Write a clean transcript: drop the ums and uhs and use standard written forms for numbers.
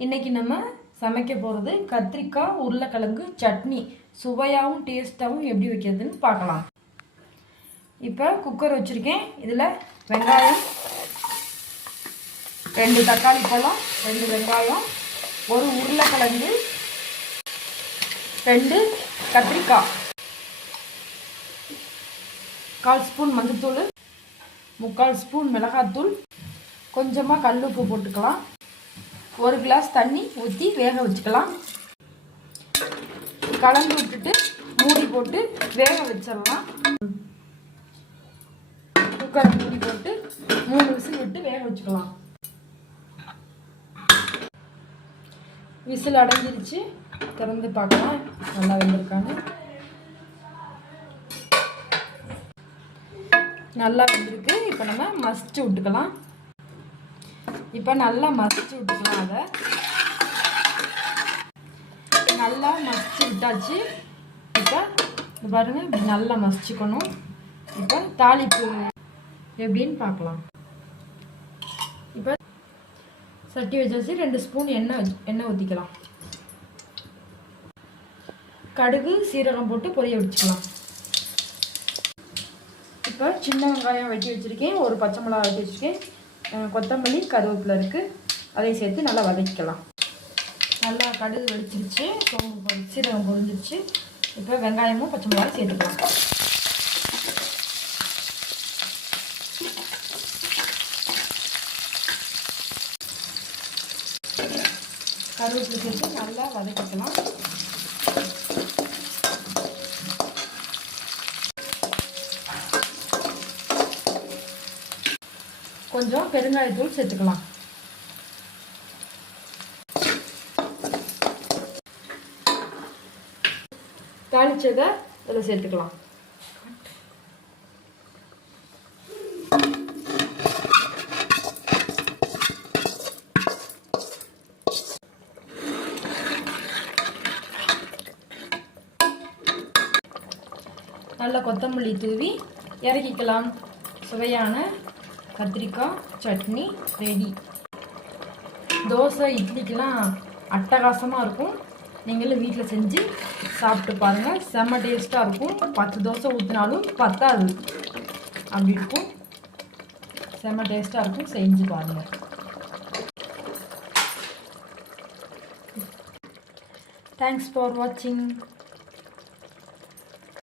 இன்றைக்கி நம்ம சமைக்க போகிறது கத்திரிக்காய் உருளைக்கிழங்கு சட்னி. சுவையாகவும் டேஸ்ட்டாகவும் எப்படி வைக்கிறதுன்னு பார்க்கலாம். இப்போ குக்கர் வச்சுருக்கேன். இதில் வெங்காயம், 2 தக்காளி பழம், 2 வெங்காயம், 1 உருளைக்கிழங்கு, 2 கத்திரிக்காய், 1/4 ஸ்பூன் மஞ்சள்தூள், 3/4 ஸ்பூன் மிளகாத்தூள், கொஞ்சமாக கல் உப்பு போட்டுக்கலாம். 1 கிளாஸ் தண்ணி ஊற்றி வேக வச்சுக்கலாம். கலந்து விட்டுட்டு மூடி போட்டு வேக வச்சிடலாம். குக்கரை மூடி போட்டு 3 விசில் விட்டு வேக வச்சுக்கலாம். விசில் அடைஞ்சிருச்சு. திறந்து பார்க்கலாம் நல்லா வெந்திருக்காங்க. நல்லா வெந்திருக்கு. இப்போ நம்ம மசிச்சு விட்டுக்கலாம். இப்போ நல்லா மசிச்சு விட்டுக்கலாம். அதை நல்லா மசிச்சு விட்டாச்சு. இப்போ பாருங்கள், இப்படி நல்லா மசிச்சுக்கணும். இப்போ தாளிப்பு எப்படின்னு பார்க்கலாம். இப்போ சட்டி வச்சாச்சு. 2 ஸ்பூன் எண்ணெய் ஊற்றிக்கலாம். கடுகு சீரகம் போட்டு பொரிய வச்சுக்கலாம். இப்போ சின்ன வெங்காயம் வெட்டி வச்சுருக்கேன். 1 பச்சை மிளகா வெட்டி வச்சுருக்கேன். கொத்தமல்லி கருவேப்பிலை இருக்குது. அதையும் சேர்த்து நல்லா வதக்கிக்கலாம். நல்லா கடுகு வெடிச்சிருச்சு. சீரகம் பொரிஞ்சிருச்சு. இப்போ வெங்காயமும் பச்சை மிளகாயும் சேர்த்துக்கலாம். கருவேப்பிலை சேர்த்து நல்லா வதக்கிக்கலாம். கொஞ்சம் பெருங்காயத்தூள் சேர்த்துக்கலாம். தாளிச்சதை இதில் சேர்த்துக்கலாம். நல்ல கொத்தமல்லி தூவி இறக்கிக்கலாம். சுவையான கத்திரிக்காய் சட்னி ரெடி. தோசை இட்லிக்கெலாம் அட்டகாசமாக இருக்கும். நீங்களும் வீட்டில் செஞ்சு சாப்பிட்டு பாருங்கள். செம்ம டேஸ்ட்டாக இருக்கும். 10 தோசை ஊற்றினாலும் பத்தாது, அப்படி இருக்கும். செம்ம டேஸ்ட்டாக இருக்கும். செஞ்சு பாருங்கள். தேங்க்ஸ் ஃபார் வாட்சிங்.